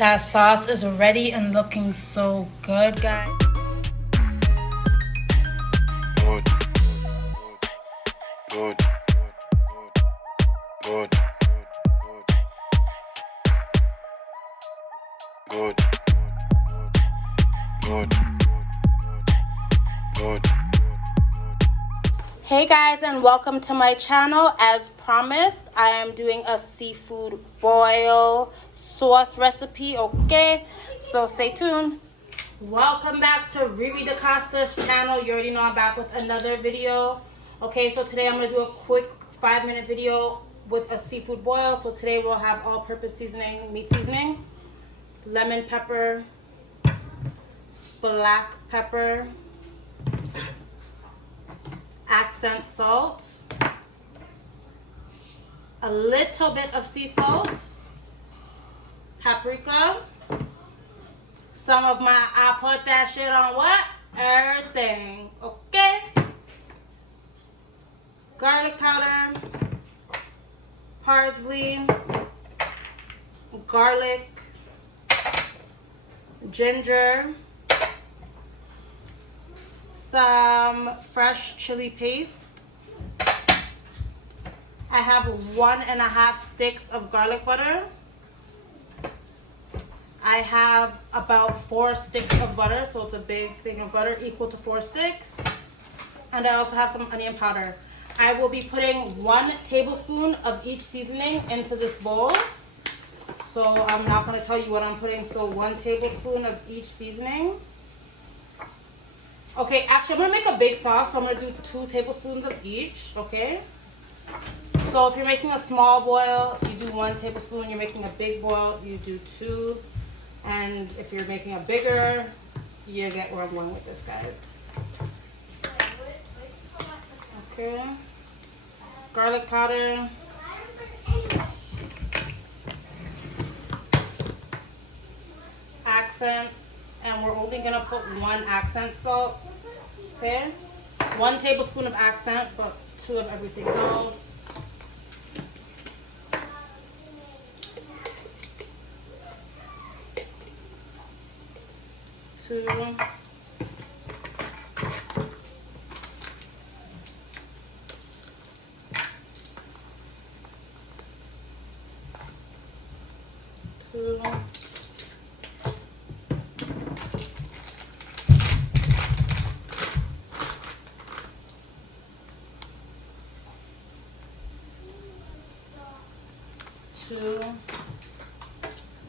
That sauce is ready and looking so good, guys. Good. Good. Good. Good. Good. Good. Hey guys, and welcome to my channel. As promised, I am doing a seafood boil sauce recipe, okay? So stay tuned. Welcome back to Riri DaCosta's channel. You already know I'm back with another video. Okay, so today I'm going to do a quick 5-minute video with a seafood boil. So today we'll have all-purpose seasoning, meat seasoning, lemon pepper, black pepper, accent salt, a little bit of sea salt, paprika, some of my, I put that shit on what? Everything, okay? Garlic powder, parsley, garlic, ginger, some fresh chili paste. I have 1.5 sticks of garlic butter. I have about 4 sticks of butter, so it's a big thing of butter equal to 4 sticks. And I also have some onion powder. I will be putting 1 tablespoon of each seasoning into this bowl. So I'm not going to tell you what I'm putting. So 1 tablespoon of each seasoning. Okay, actually I'm going to make a big sauce, so I'm going to do 2 tablespoons of each, okay? So if you're making a small boil, you do 1 tablespoon. You're making a big boil, you do 2. And if you're making a bigger, you get where I'm going with this, guys. Okay. Garlic powder. Accent. And we're only gonna put 1 accent salt, okay? 1 tablespoon of accent, but 2 of everything else. Two.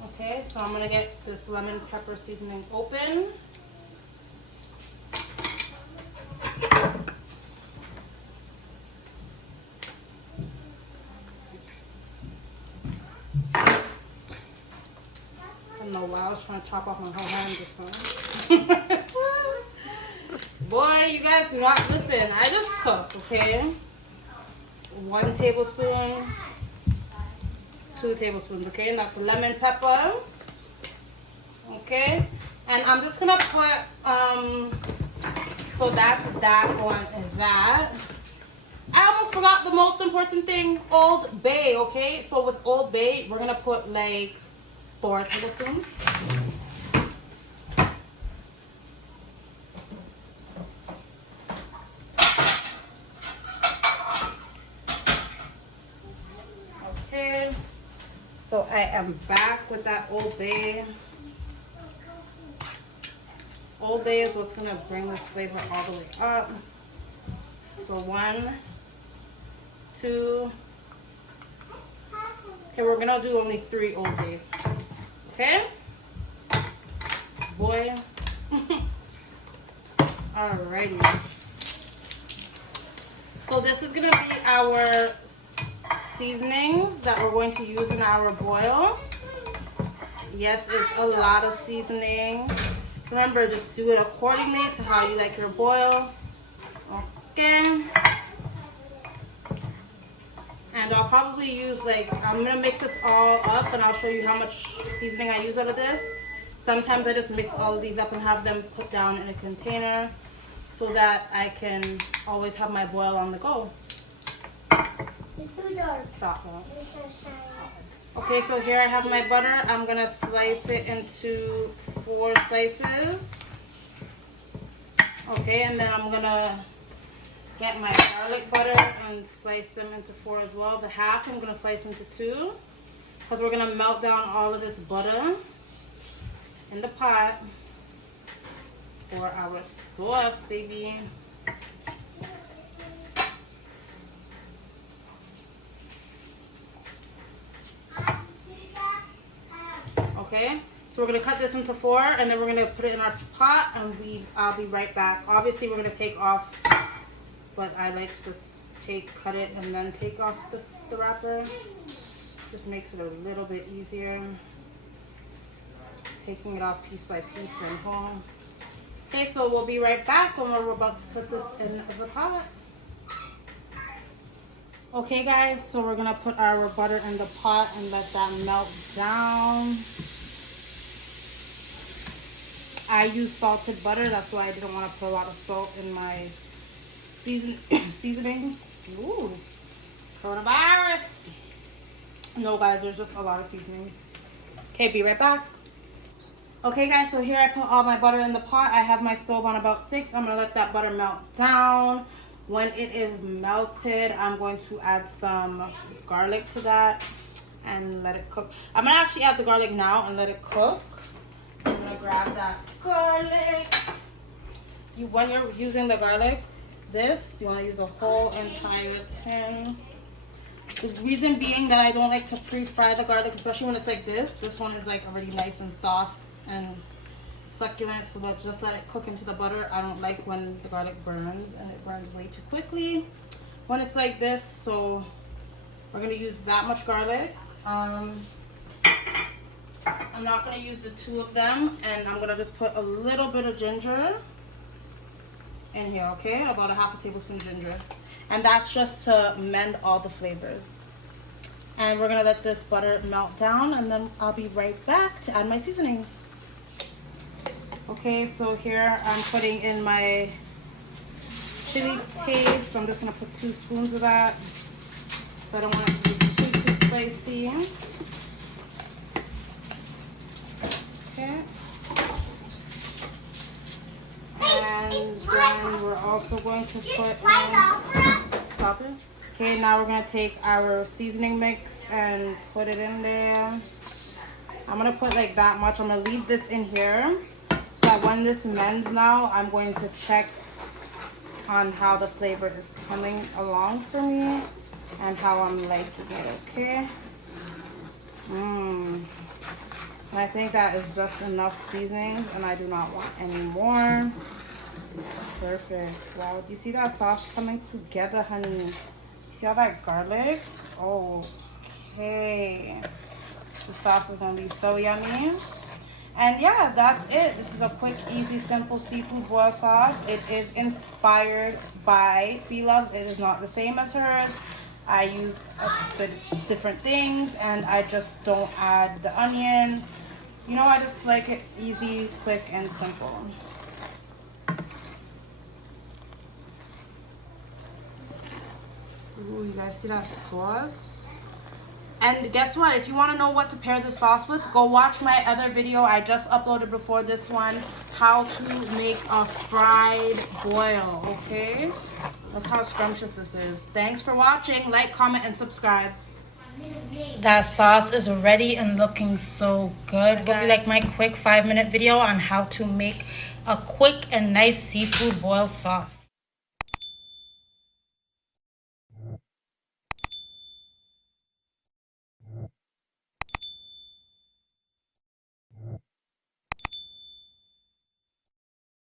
Okay, so I'm gonna get this lemon pepper seasoning open. I don't know why I was trying to chop off my whole hand this time. Boy, you guys do not listen. I just cook, okay? 1 tablespoon. 2 tablespoons, okay? And that's lemon pepper, okay? And I'm just gonna put, so that's that one and that. I almost forgot the most important thing, Old Bay, okay? So with Old Bay, we're gonna put like 4 tablespoons. Okay. So I am back with that Old Bay. Old Bay is what's gonna bring this flavor all the way up. So 1, 2. Okay, we're gonna do only 3 Old Bay. Okay? Boy. Alrighty. So this is gonna be our seasonings that we're going to use in our boil. Yes, it's a lot of seasoning. Remember, just do it accordingly to how you like your boil. Okay. And I'll probably use I'm gonna mix this all up and I'll show you how much seasoning I use out of this. Sometimes I just mix all of these up and have them put down in a container so that I can always have my boil on the go. Stop that. Okay, so here I have my butter. I'm gonna slice it into 4 slices. Okay, and then I'm gonna get my garlic butter and slice them into 4 as well. The half I'm gonna slice into 2 because we're gonna melt down all of this butter in the pot for our sauce, baby. Okay, so we're gonna cut this into 4 and then we're gonna put it in our pot and I'll be right back. Obviously we're gonna take off, but I like to just cut it and then take off the wrapper. Just makes it a little bit easier. Taking it off piece by piece then home. Okay, so we'll be right back when we're about to put this in the pot. Okay guys, so we're gonna put our butter in the pot and let that melt down. I use salted butter, that's why I didn't want to put a lot of salt in my seasonings. Ooh, coronavirus. No guys, there's just a lot of seasonings. Okay, be right back. Okay guys, so here I put all my butter in the pot. I have my stove on about 6. I'm gonna let that butter melt down. When it is melted, I'm going to add some garlic to that and let it cook. I'm gonna actually add the garlic now and let it cook. I'm gonna grab that garlic. When you're using the garlic, you wanna use a whole entire tin. The reason being that I don't like to pre-fry the garlic, especially when it's like this. This one is like already nice and soft and succulent, so let's just let it cook into the butter. I don't like when the garlic burns and it burns way too quickly when it's like this, so we're gonna use that much garlic. I'm not gonna use the 2 of them, and I'm gonna just put a little bit of ginger in here, okay? About a half a tablespoon of ginger. And that's just to mend all the flavors. And we're gonna let this butter melt down and then I'll be right back to add my seasonings. Okay, so here I'm putting in my chili paste. So I'm just gonna put 2 spoons of that. So I don't want it to be too spicy. Okay. And then we're also going to put in, stop it. Okay, now we're gonna take our seasoning mix and put it in there. I'm gonna put like that much. I'm gonna leave this in here so that when this mends now, I'm going to check on how the flavor is coming along for me and how I'm liking it, okay? I think that is just enough seasonings and I do not want any more. Perfect. Wow, do you see that sauce coming together, honey? You see all that garlic? Okay. The sauce is gonna be so yummy. And yeah, that's it. This is a quick, easy, simple seafood boil sauce. It is inspired by B-Love's. It is not the same as hers. I use the different things and I just don't add the onion. You know, I just like it easy, quick, and simple. Ooh, you guys see that sauce? And guess what? If you want to know what to pair the sauce with, go watch my other video I just uploaded before this one, how to make a fried boil, okay? Look how scrumptious this is. Thanks for watching. Like, comment, and subscribe. That sauce is ready and looking so good. Hope you like my quick 5-minute video on how to make a quick and nice seafood boil sauce.